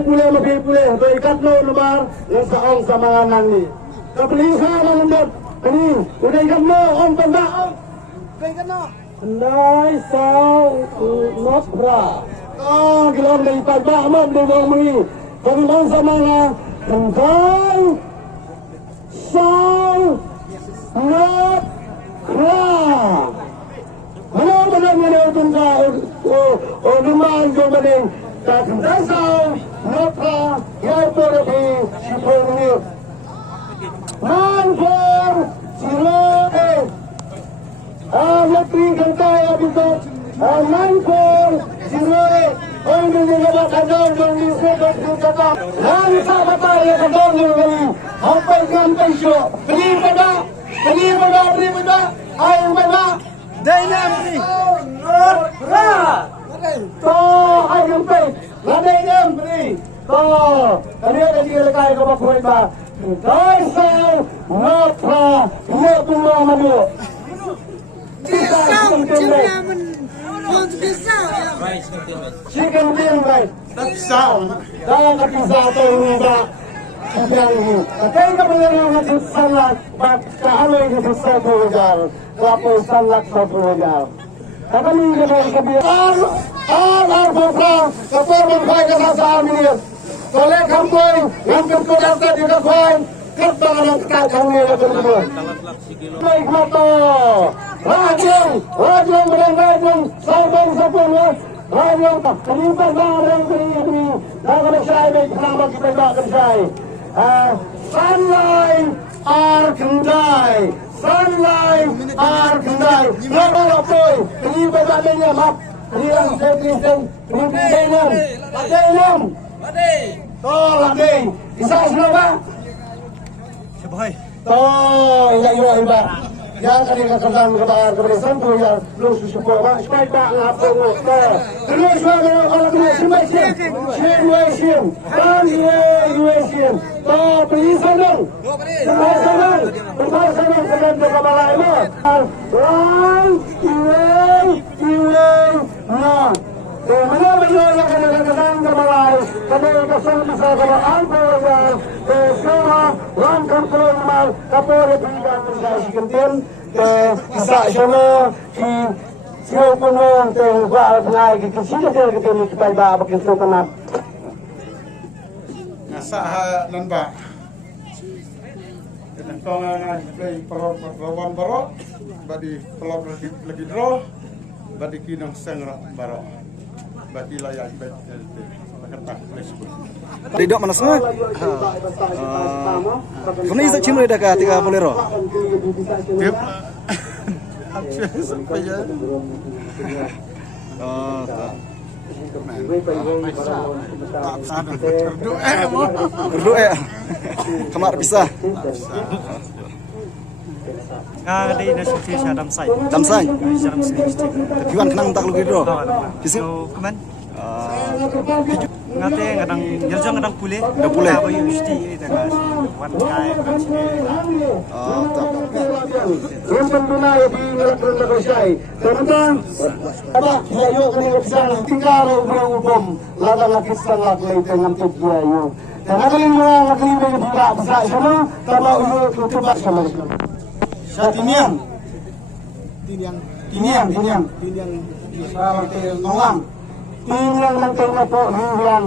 Boleh lebih boleh berikat nomor yang seorang sama nang ni. Kepelihan nombor ini udah ikan no on tembak. Berikat no. Nai sao nopra. Gelom dari tembak mak dengan mui. Kepelihan sama nang tembak. Sao nopra. Benar-benar tembak. Lumayan kemudian. Tak tahu apa yang berarti sebenarnya. Manfor silae. Letri kantai abisat. Manfor silae. Orang yang dapat kadang yang disebut kata. Langsa batai yang kadang yang apa yang pensio. Beri pada. Ayam pada. Dalam ni. Ayam pay, ada yang beri. Ada yang lekai ke bawah ba. Daisau, napa, napa malu. Chicken din right. Daisau, daisau tu ni ba. Kaya kapag yung salak, kahaloy yung sa tuwagal, kapag salak sa tuwagal. Kapag yung kabiyan, Al-Fafra, kapag magpagkasa sa amin, kolek hampoy, yung kagkulasa di kakuan, katbaka ng kakang nila kagkulun. Baik mato, radyong barangay, saubang sa puno, radyong, kalimutan ba ang barangay, nakakasay, may kasama kita nakakasay. Sunlight Arkandai. Nagala po'y, hindi ba namin niya, map? Hirang sa Kristen, hindi kainam. Pagkainam. Lagay. Isa sila ba? Siya Ilayo ba? Yang kanina kasang kabahan kepada po yang lu susupo ba? Supaya ba ang hapon mo? Terus ba nga kalau kena simay sim? Sim. Kan sim. Pilisan lang. Pilisan lang sa kabalay mo. Iway. Mana yun ang kanang kabalay? Kanang kasama sa kabalaan po yan. Sura, one control naman. Kapore pilihan mo sa sikantin. Isa siya mo. Siya po mo. Sila kita ni kita ba? Bakit sa tanap? Nasa nan ba? Kung play perawan baro, badi pelop lagi draw, badi kinang sengra baro. Badi layak bet kertas Facebook. Tidak mana semua? Kami izin cimri dah ke 30 ro? Yep. Sampai ya. Berdoa. Kamar bisa. Kali ini suci saya damsai. Damsai. Kiwan kenang tak lagi ro. Kisih. Kemen. Ngate ngadang yerjang ngadang pule. Ngadang pule. Apa universiti dengan wan kai sini. Yang pengguna di ngelakon negosiasi. Teman-teman, apa saya kini kesana tinggal berubah ladang kisah lagi dengan tujuan. Karena kalau lagi tidak bisa sama, kalau itu coba sama. Tinian. Salah nolang. Tinian nang tengah po hilang.